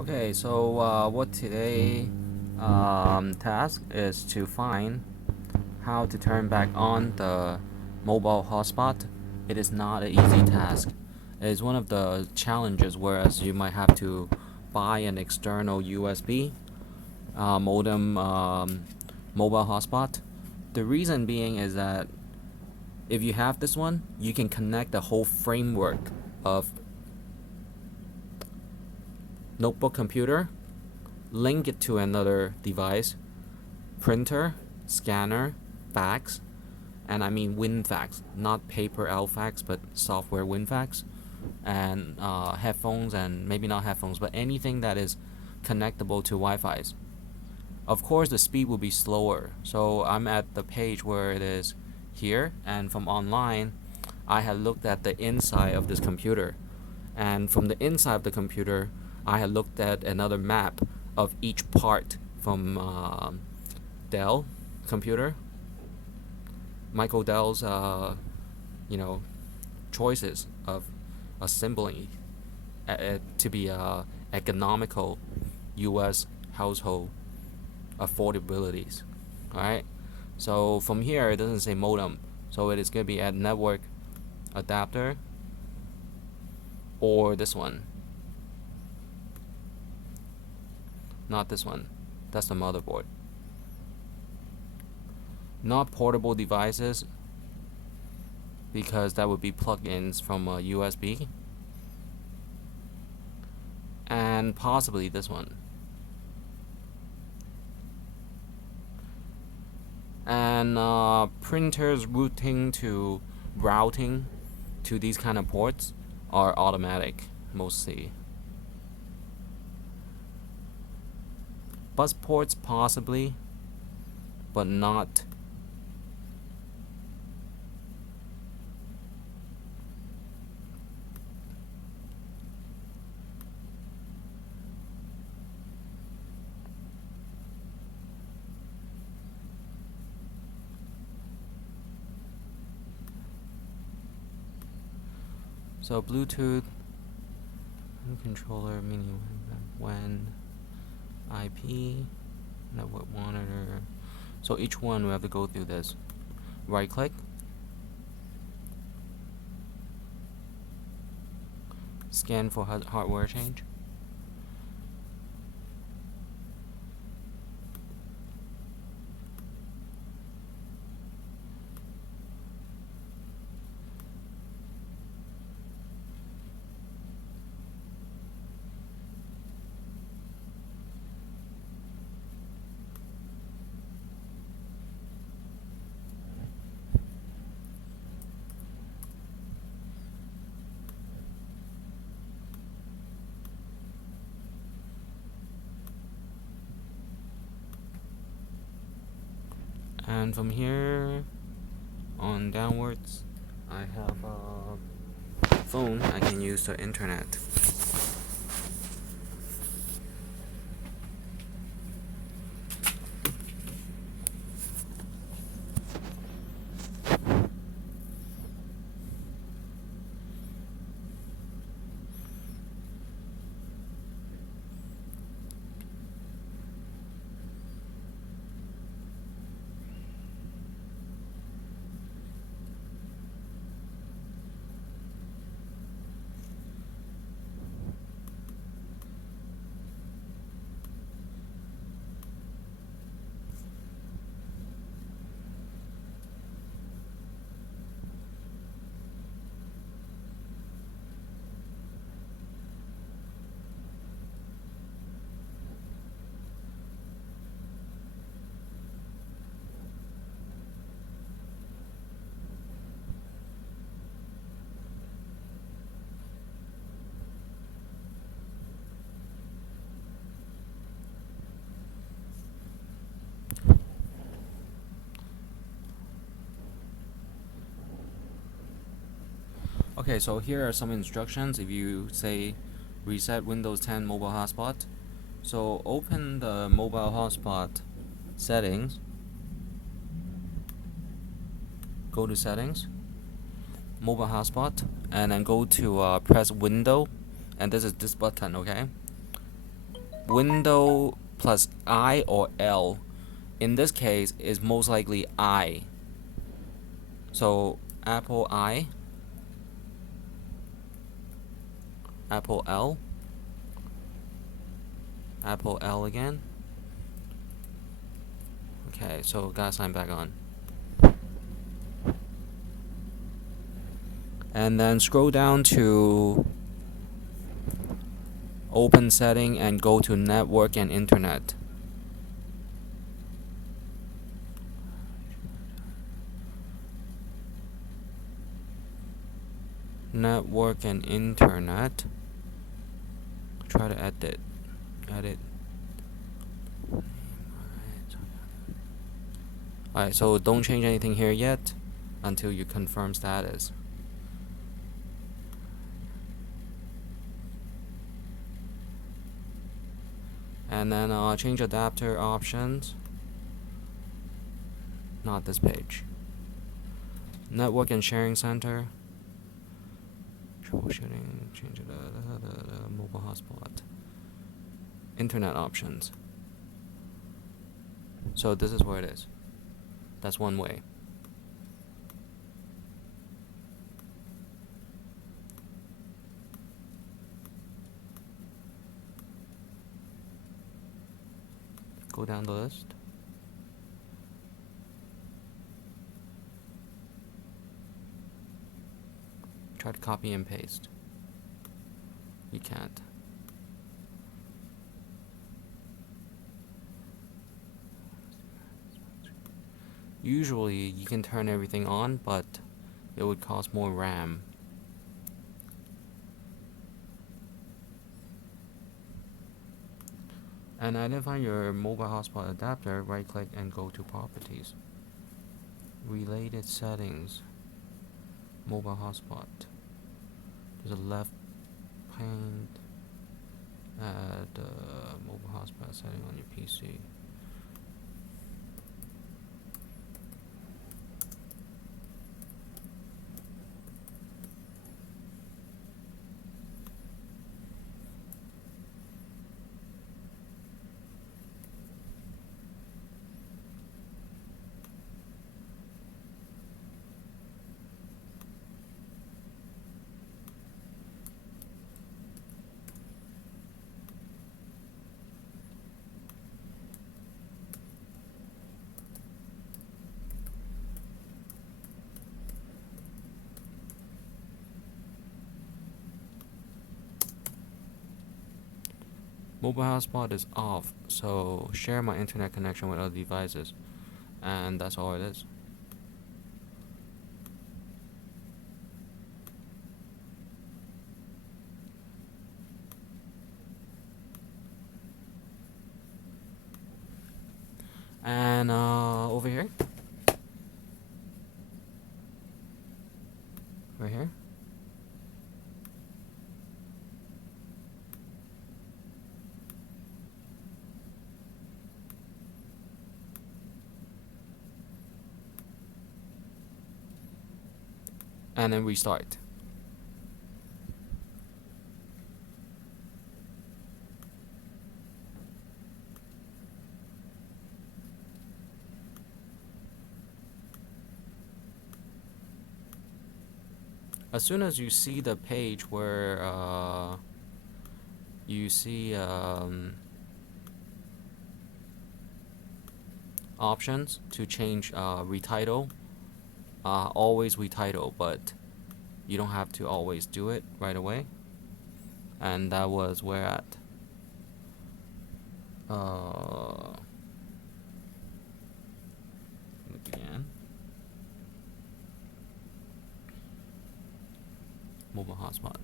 Okay, so what today task is to find how to turn back on the mobile hotspot. It is not an easy task. It is one of the challenges, whereas you might have to buy an external USB modem mobile hotspot. The reason being is that if you have this one, you can connect the whole framework of notebook computer, link it to another device, printer, scanner, fax, and I mean WinFax, not paper LFax, but software WinFax, and headphones, and maybe not headphones, but anything that is connectable to Wi-Fi's. Of course, the speed will be slower. So I'm at the page where it is here, and from online, I had looked at the inside of this computer, and from the inside of the computer, I had looked at another map of each part from Dell computer, Michael Dell's you know choices of assembling to be economical U.S. household affordabilities. All right. So from here, it doesn't say modem, so it is gonna be a network adapter or this one. Not this one. That's the motherboard. Not portable devices, because that would be plugins from a USB. And possibly this one. And printers routing to these kind of ports are automatic mostly. Bus ports possibly, but not. So Bluetooth controller, meaning when IP, network monitor. So each one we have to go through this. Right click, scan for hardware change. And from here on downwards, I have a phone. I can use the internet. Okay, so here are some instructions if you say reset Windows 10 mobile hotspot. So open the mobile hotspot settings, go to settings, mobile hotspot, and then go to press window, and this is this button, okay? window plus I or L. In this case, is most likely I. So Apple I, Apple L, Apple L again. Okay, so gotta sign back on. And then scroll down to open setting and go to network and internet. Network and internet. Try to edit. Alright, so don't change anything here yet until you confirm status. And then change adapter options. Not this page. Network and sharing center. Troubleshooting, change the mobile hotspot. Internet options. So this is where it is. That's one way. Go down the list. Try to copy and paste. You can't. Usually you can turn everything on, but it would cost more RAM. And identify your mobile hotspot adapter, right click and go to properties. Related settings. Mobile hotspot. There's a left pane. Add mobile hotspot setting on your PC. Mobile hotspot is off, so share my internet connection with other devices. And that's all it is. And over here. Right here. And then restart. As soon as you see the page where you see options to change retitle, always retitle, but you don't have to always do it right away. And that was where at look again. Mobile hotspot.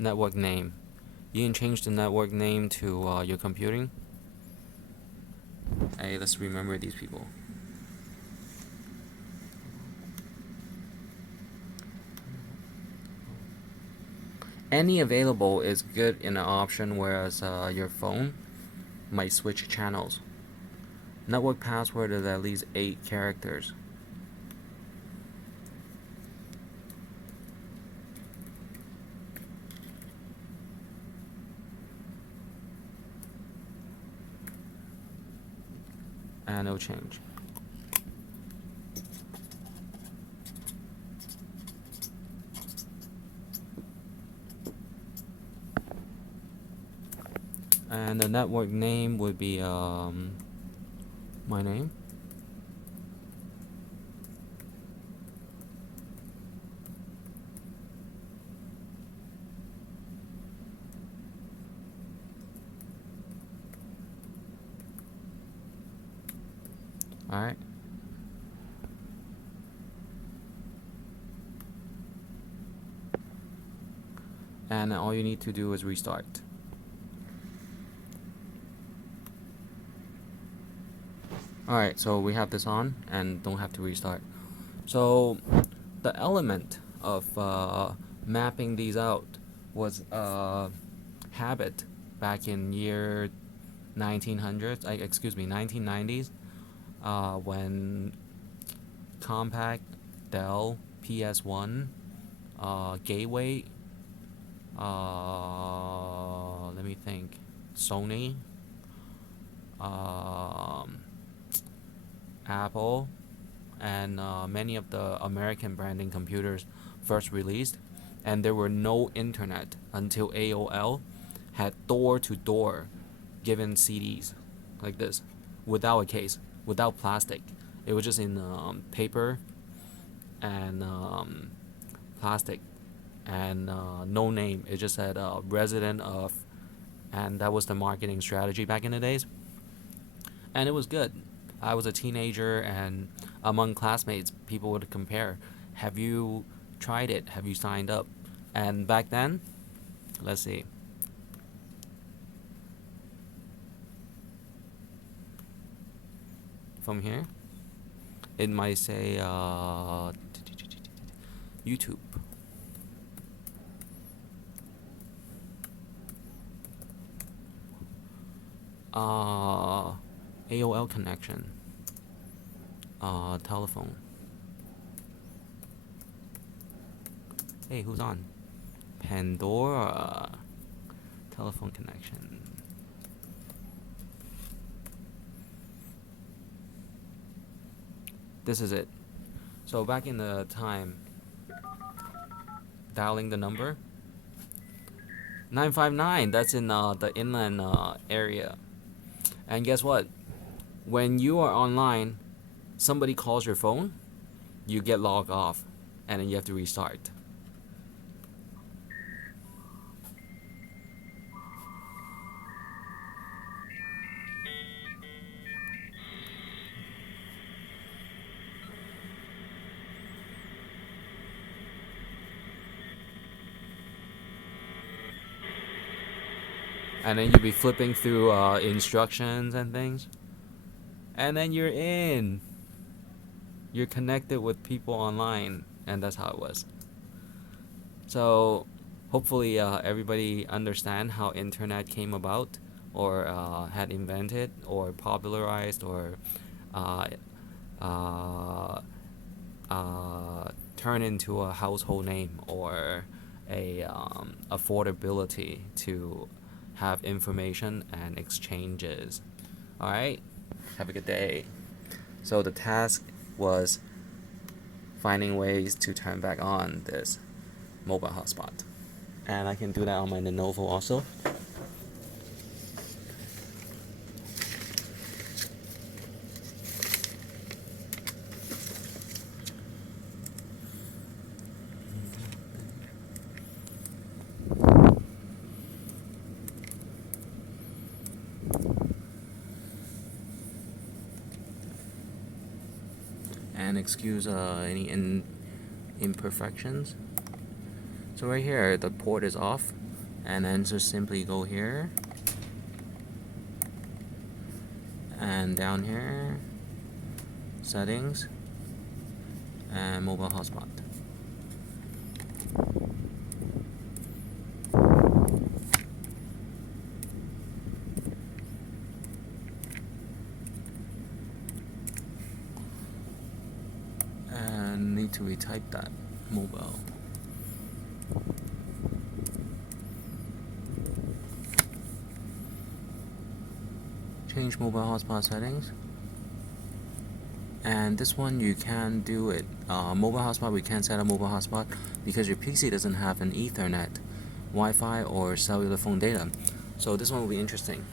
Network name. You can change the network name to your computing. Hey, let's remember these people. Any available is good in an option, whereas your phone might switch channels. Network password is at least 8 characters. And it'll change. And the network name would be my name. Alright. And all you need to do is restart. Alright, so we have this on and don't have to restart. So the element of mapping these out was a habit back in year 1900s, 1990s, when Compaq, Dell, PS1, Gateway, let me think, Sony, Apple, and many of the American branding computers first released, and there were no internet until AOL had door-to-door given CDs like this, without a case, without plastic. It was just in paper and plastic, and no name. It just said resident of, and that was the marketing strategy back in the days. And it was good. I was a teenager, and among classmates, people would compare. Have you tried it? Have you signed up? And back then, let's see. From here, it might say YouTube. AOL connection. Telephone. Hey, who's on? Pandora. Telephone connection. This is it. So back in the time, dialing the number 959, that's in the inland area. And guess what? When you are online, somebody calls your phone, you get logged off, and then you have to restart. And then you'll be flipping through instructions and things. And then you're in. You're connected with people online. And that's how it was. So hopefully everybody understand how internet came about, or had invented, or popularized, or turn into a household name, or a affordability to have information and exchanges. Alright, have a good day. So the task was finding ways to turn back on this mobile hotspot, and I can do that on my Lenovo also. And excuse any imperfections. So right here, the port is off, and then just simply go here, and down here, settings, and mobile hotspot. and need to retype that. Mobile. Change mobile hotspot settings. And this one you can do it. Mobile hotspot, we can't set a mobile hotspot because your PC doesn't have an Ethernet, Wi-Fi, or cellular phone data. So this one will be interesting.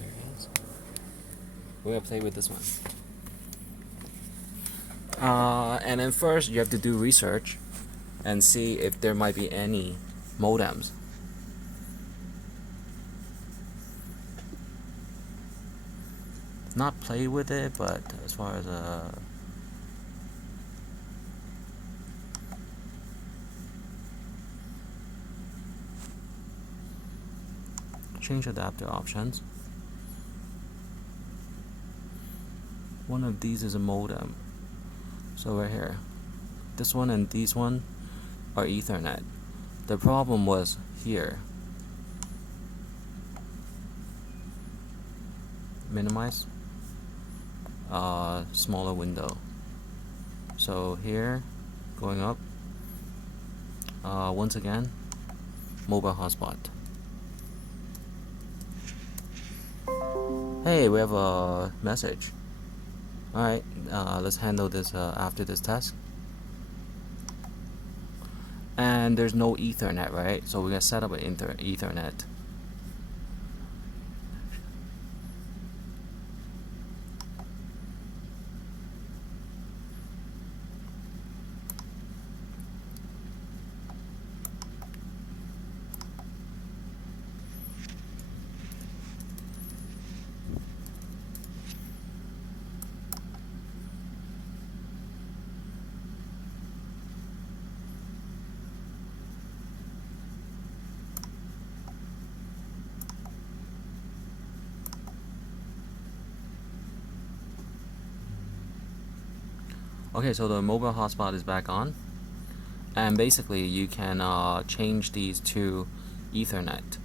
There it is. We're gonna play with this one. And then first you have to do research and see if there might be any modems. Not play with it, but as far as change adapter options. One of these is a modem. So right here, this one and these one are Ethernet. The problem was here. Minimize. Smaller window. So here, going up. Once again, mobile hotspot. Hey, we have a message. Alright, let's handle this after this test. And there's no Ethernet, right? So we're gonna set up an Ethernet. Okay, so the mobile hotspot is back on, and basically you can change these to Ethernet.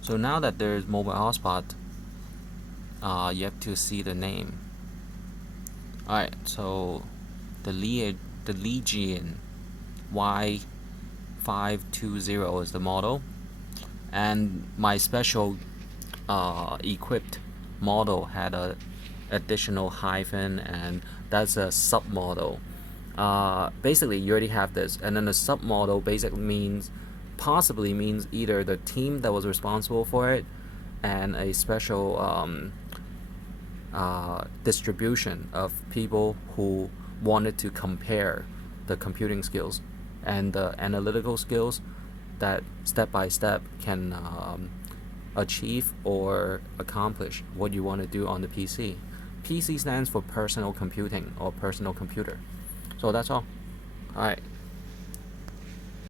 So now that there's mobile hotspot, you have to see the name. Alright, so the Legion Y520 is the model, and my special equipped model had a additional hyphen, and that's a sub model. Basically you already have this, and then the sub model basically possibly means either the team that was responsible for it and a special distribution of people who wanted to compare the computing skills and the analytical skills that step by step can achieve or accomplish what you want to do on the PC. PC stands for personal computing or personal computer. So that's all. Alright.